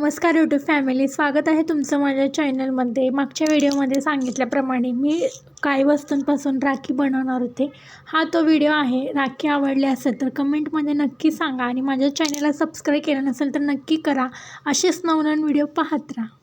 नमस्कार YouTube family स्वागत आहे तुमचं माझ्या चॅनलमध्ये मागच्या व्हिडिओमध्ये सांगितल्याप्रमाणे मी काही वस्तूंपासून राखी बनवणार होते. हा तो व्हिडिओ आहे. राखी आवडली असेल तर कमेंटमध्ये नक्की सांगा आणि माझ्या चॅनलला सबस्क्राईब केलं नसेल तर नक्की करा. असेच नवनवीन व्हिडिओ पाहत राहा.